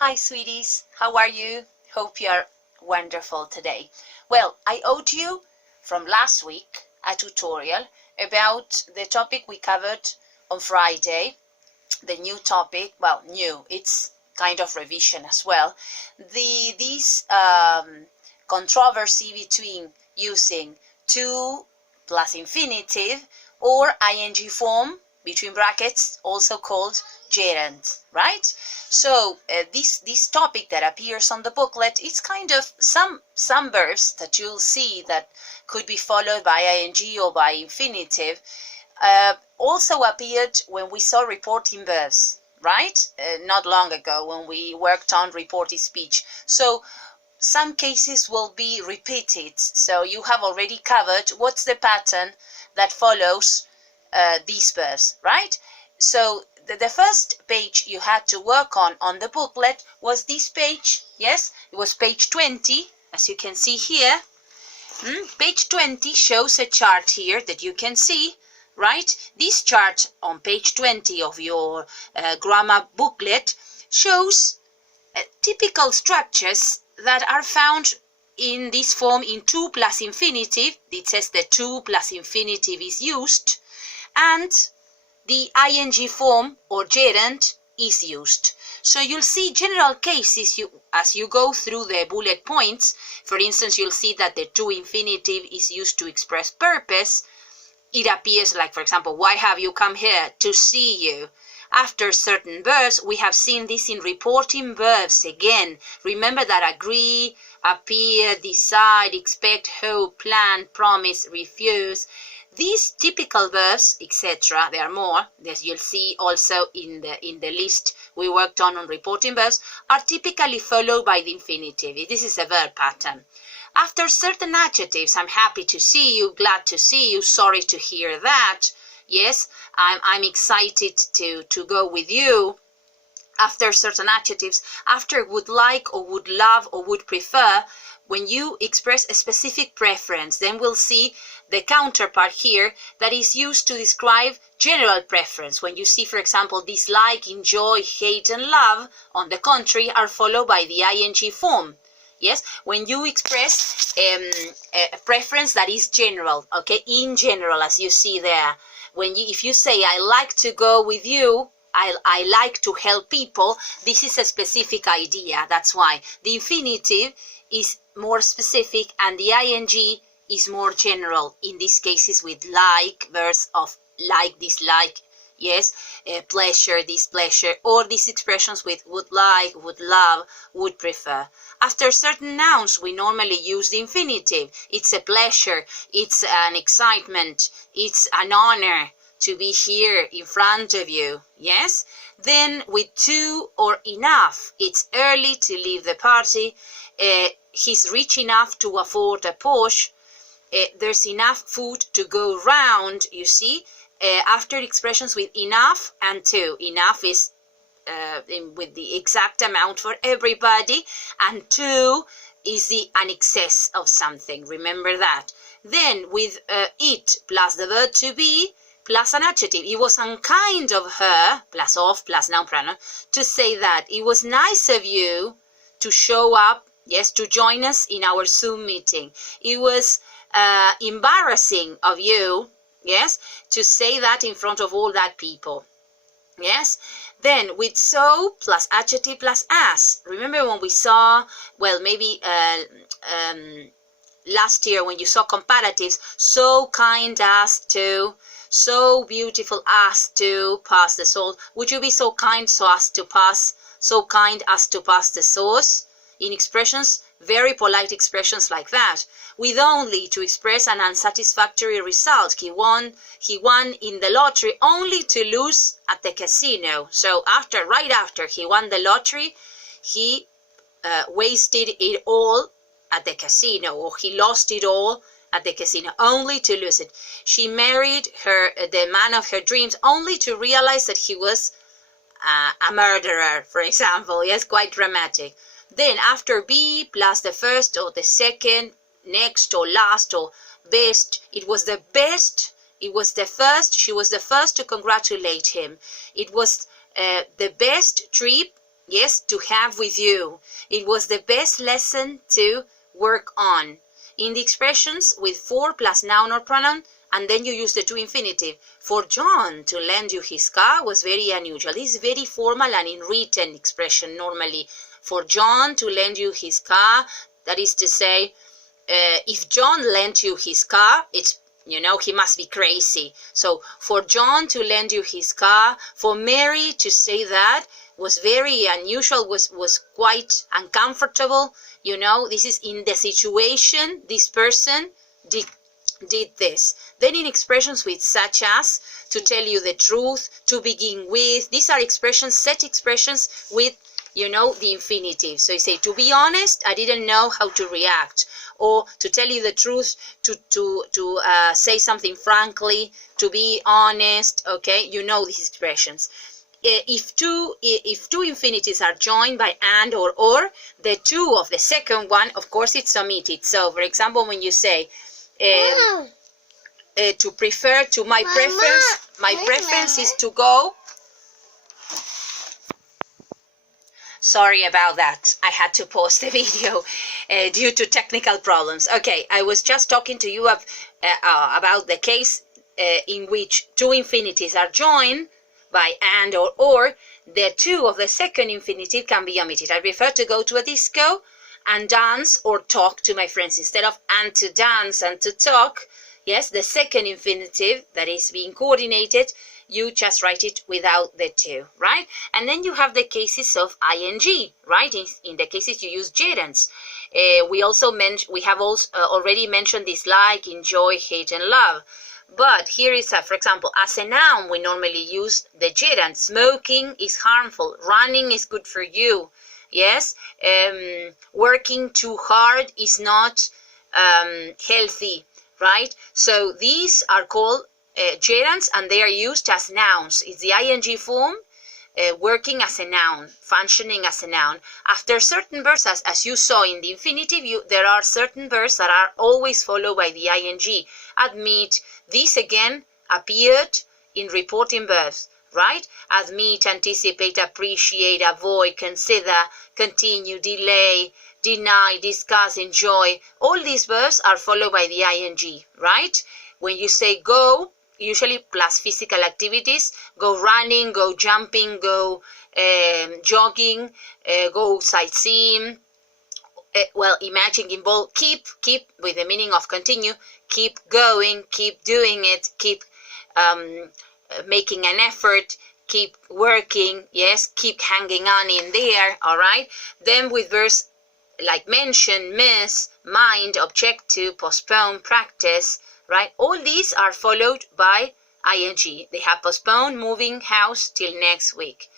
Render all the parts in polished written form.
Hi sweeties, how are you? Hope you are wonderful today. Well, I owed you from last week a tutorial about the topic we covered on Friday, the new topic, well, new, it's kind of revision as well, this controversy between using to plus infinitive or ing form between brackets, also called gerunds, right? So this topic that appears on the booklet, it's kind of some verbs that you'll see that could be followed by ing or by infinitive also appeared when we saw reporting verbs, right? Not long ago when we worked on reported speech. So some cases will be repeated. So you have already covered what's the pattern that follows these verbs, right? So the first page you had to work on the booklet was this page. Yes, it was page 20, as you can see here. Page 20 shows a chart here that you can see, right? This chart on page 20 of your grammar booklet shows typical structures that are found in this form in to plus infinitive. It says the to plus infinitive is used, and the ing form or gerund is used. So you'll see general cases as you go through the bullet points. For instance, you'll see that the to infinitive is used to express purpose. It appears like, for example, why have you come here? To see you. After certain verbs, we have seen this in reporting verbs again. Remember that agree, appear, decide, expect, hope, plan, promise, refuse. These typical verbs, etc., there are more, as you'll see also in the list we worked on reporting verbs, are typically followed by the infinitive. This is a verb pattern. After certain adjectives, I'm happy to see you, glad to see you, sorry to hear that, yes, I'm excited to go with you. After certain adjectives, after would like or would love or would prefer, when you express a specific preference, then we'll see the counterpart here that is used to describe general preference. When you see, for example, dislike, enjoy, hate, and love, on the contrary, are followed by the ing form. Yes, when you express a preference that is general, okay, in general, as you see there. If you say, I like to go with you, I like to help people, this is a specific idea. That's why the infinitive is more specific and the ing is more general. In these cases with like, verbs of like, dislike, yes, pleasure, displeasure, or these expressions with would like, would love, would prefer. After certain nouns, we normally use the infinitive. It's a pleasure, it's an excitement, it's an honor to be here in front of you, yes? Then with to or enough, it's early to leave the party, he's rich enough to afford a Porsche, there's enough food to go round, you see? After expressions with enough and to, enough is with the exact amount for everybody, and to is an excess of something, remember that. Then with it plus the verb to be plus an adjective, it was unkind of her, plus of, plus noun pronoun, to say that. It was nice of you to show up, yes, to join us in our Zoom meeting. It was embarrassing of you, yes, to say that in front of all that people, yes. Then with so plus adjective plus as. Remember when we saw, well, maybe last year when you saw comparatives, so kind as to, so beautiful as to pass the salt. Would you be so kind so as to pass, so kind as to pass the sauce? In expressions, very polite expressions like that, with only to express an unsatisfactory result. He won in the lottery only to lose at the casino. So right after he won the lottery, he wasted it all at the casino, or he lost it all at the casino, only to lose it. She married the man of her dreams only to realize that he was a murderer, for example. Yes, quite dramatic. Then after be plus the first or the second, next or last or best, it was the best, it was the first, she was the first to congratulate him. It was the best trip yes, to have with you. It was the best lesson to work on. In the expressions with for plus noun or pronoun, and then you use the to infinitive. For John to lend you his car was very unusual. This is very formal and in written expression normally. For John to lend you his car, that is to say, if John lent you his car, it's, you know, he must be crazy. So for John to lend you his car, for Mary to say that was very unusual, was quite uncomfortable. You know, this is in the situation, this person did this. Then in expressions with such as, to tell you the truth, to begin with, these are expressions, set expressions with, you know, the infinitive. So you say, to be honest, I didn't know how to react. Or to tell you the truth, to say something frankly, to be honest, okay? You know these expressions. If two infinitives are joined by and or, the to of the second one, of course, it's omitted. So, for example, when you say, to prefer to my preference is to go. Sorry about that. I had to pause the video due to technical problems. Okay, I was just talking to you about the case in which two infinitives are joined by and or, the to of the second infinitive can be omitted. I prefer to go to a disco and dance or talk to my friends. Instead of and to dance and to talk, yes, the second infinitive that is being coordinated, you just write it without the to, right? And then you have the cases of ing, right? In the cases you use gerunds. We have already mentioned dislike, enjoy, hate, and love. But here is, for example, as a noun, we normally use the gerund. Smoking is harmful. Running is good for you. Yes. Working too hard is not healthy, right? So these are called gerunds, and they are used as nouns. It's the ing form, working as a noun, functioning as a noun. After certain verbs, as you saw in the infinitive, there are certain verbs that are always followed by the ing. Admit, this again appeared in reporting verbs, right? Admit, anticipate, appreciate, avoid, consider, continue, delay, deny, discuss, enjoy. All these verbs are followed by the ing, right? When you say go, usually plus physical activities, go running, go jumping, go jogging, go sightseeing. Well, imagine, involve, keep with the meaning of continue, keep going, keep doing it, keep making an effort, keep working, yes, keep hanging on in there, all right? Then with verbs like mention, miss, mind, object to, postpone, practice, right? All these are followed by ing. They have postponed, moving, house till next week.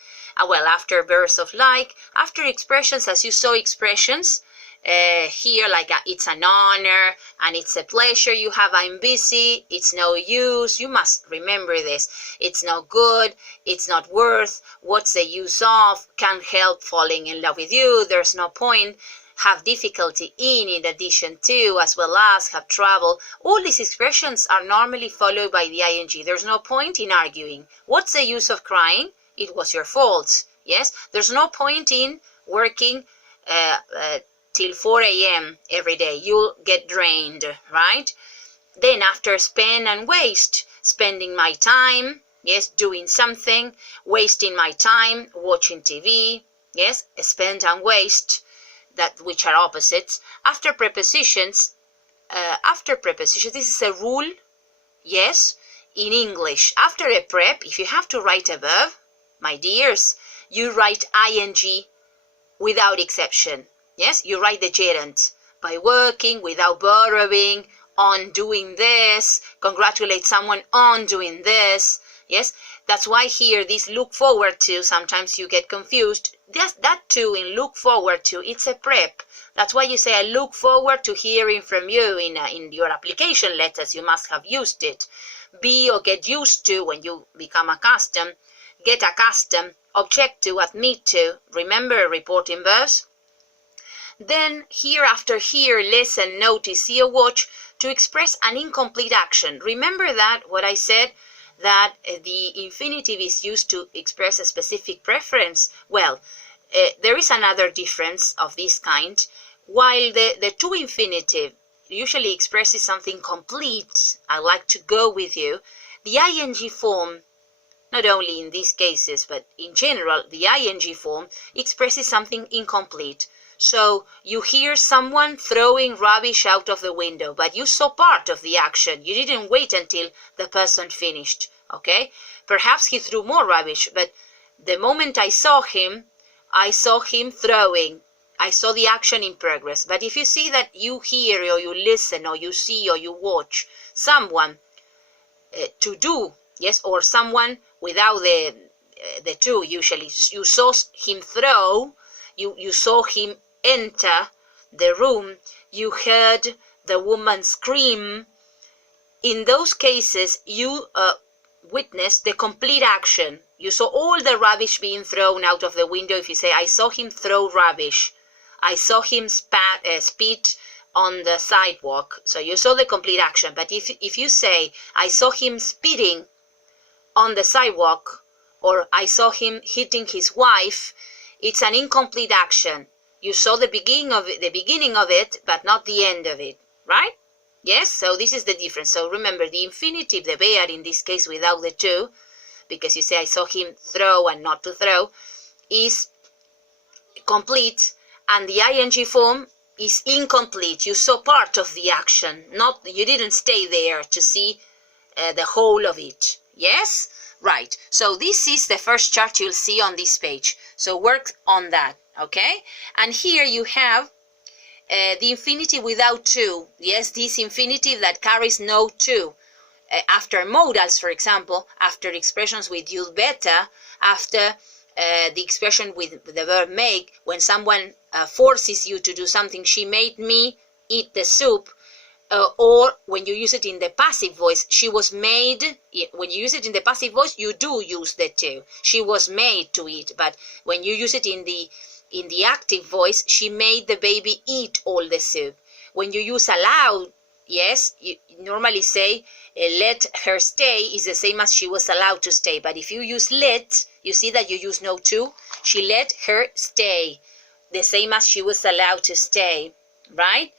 Well, after verbs of like, after expressions, as you saw expressions, here like it's an honor and it's a pleasure you have, I'm busy, it's no use, you must remember this, it's no good, it's not worth, what's the use of, can't help falling in love with you, there's no point, have difficulty in addition to, as well as, have trouble. All these expressions are normally followed by the ing. There's no point in arguing. What's the use of crying? It was your fault. Yes, there's no point in working till 4 a.m. every day. You'll get drained, right? Then after spend and waste, spending my time, yes, doing something, wasting my time, watching TV, yes, spend and waste, that which are opposites. After prepositions, this is a rule, yes, in English. After a prep, if you have to write a verb, my dears, you write ing without exception. Yes, you write the gerund by working, without borrowing, on doing this, congratulate someone on doing this. Yes, that's why here this look forward to, sometimes you get confused. That too in look forward to, it's a prep. That's why you say I look forward to hearing from you in your application letters. You must have used it. Be or get used to, when you become accustomed. Get accustomed, object to, admit to. Remember reporting verbs? Then here, after hear, listen, notice, see or watch, to express an incomplete action. Remember that what I said, that the infinitive is used to express a specific preference. Well, there is another difference of this kind. While the to infinitive usually expresses something complete, I like to go with you, the ing form, not only in these cases, but in general, the ing form expresses something incomplete. So you hear someone throwing rubbish out of the window, but you saw part of the action. You didn't wait until the person finished, okay? Perhaps he threw more rubbish, but the moment I saw him throwing. I saw the action in progress. But if you see that you hear or you listen or you see or you watch someone to do, yes, or someone without the to, usually you saw him throw, you saw him enter the room, you heard the woman scream. In those cases, you witnessed the complete action. You saw all the rubbish being thrown out of the window. If you say, I saw him throw rubbish, I saw him spit on the sidewalk. So you saw the complete action. But if you say, I saw him spitting on the sidewalk, or I saw him hitting his wife, it's an incomplete action. You saw the beginning of it, but not the end of it, right? Yes, so this is the difference. So remember, the infinitive, the where in this case without the to, because you say I saw him throw and not to throw, is complete, and the ing form is incomplete. You saw part of the action, you didn't stay there to see the whole of it. Yes? Right. So this is the first chart you'll see on this page. So work on that, okay? And here you have the infinitive without to. Yes, this infinitive that carries no to. After modals, for example, after expressions with you better, after the expression with the verb make, when someone forces you to do something, she made me eat the soup, or when you use it in the passive voice, she was made. When you use it in the passive voice, you do use the to. She was made to eat. But when you use it in the active voice, she made the baby eat all the soup. When you use allow, yes, you normally say let her stay is the same as she was allowed to stay. But if you use let, you see that you use no to. She let her stay, the same as she was allowed to stay, right?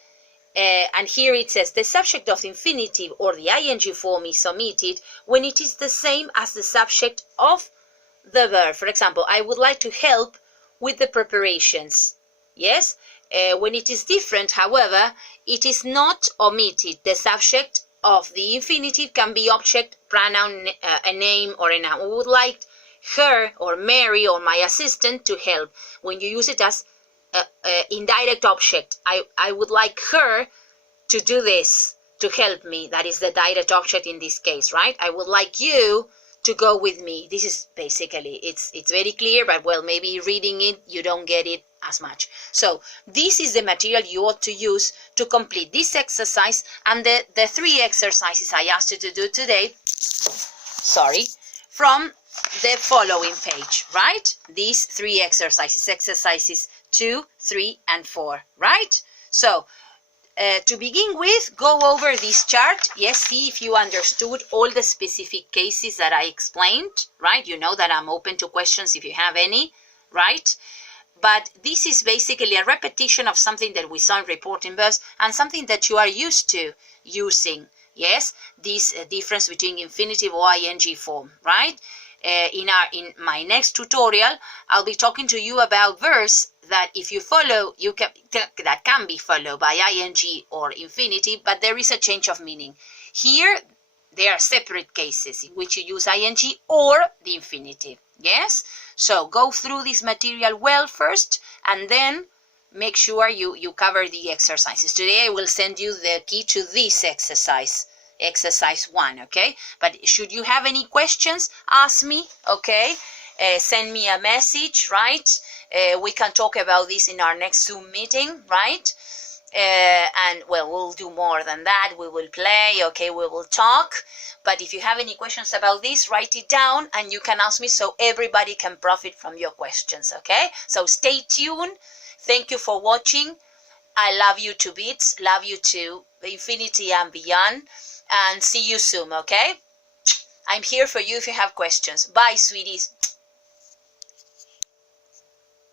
And here it says the subject of the infinitive or the ing form is omitted when it is the same as the subject of the verb. For example, I would like to help with the preparations. Yes? When it is different, however, it is not omitted. The subject of the infinitive can be object, pronoun, a name, or a noun. We would like her or Mary or my assistant to help. When you use it as indirect object, I would like her to do this, to help me. That is the direct object in this case, right? I would like you to go with me. This is basically, it's very clear, but well, maybe reading it, you don't get it as much. So this is the material you ought to use to complete this exercise and the 3 exercises I asked you to do today, from the following page, right? These 3 exercises 2, 3, and 4, right? So to begin with, go over this chart. Yes, see if you understood all the specific cases that I explained, right? You know that I'm open to questions if you have any, right? But this is basically a repetition of something that we saw in reporting verbs and something that you are used to using. Yes, this difference between infinitive or ing form, right? In my next tutorial, I'll be talking to you about verbs that if you follow, that can be followed by ing or infinitive, but there is a change of meaning. Here, there are separate cases in which you use ing or the infinitive. Yes? So go through this material well first, and then make sure you cover the exercises. Today I will send you the key to this exercise 1, okay? But should you have any questions, ask me, okay? Send me a message, right? We can talk about this in our next Zoom meeting, right? And well, we'll do more than that. We will play, okay? We will talk. But if you have any questions about this, write it down and you can ask me so everybody can profit from your questions, okay? So stay tuned. Thank you for watching. I love you to bits, love you to infinity and beyond, and see you soon, okay? I'm here for you if you have questions. Bye, sweeties.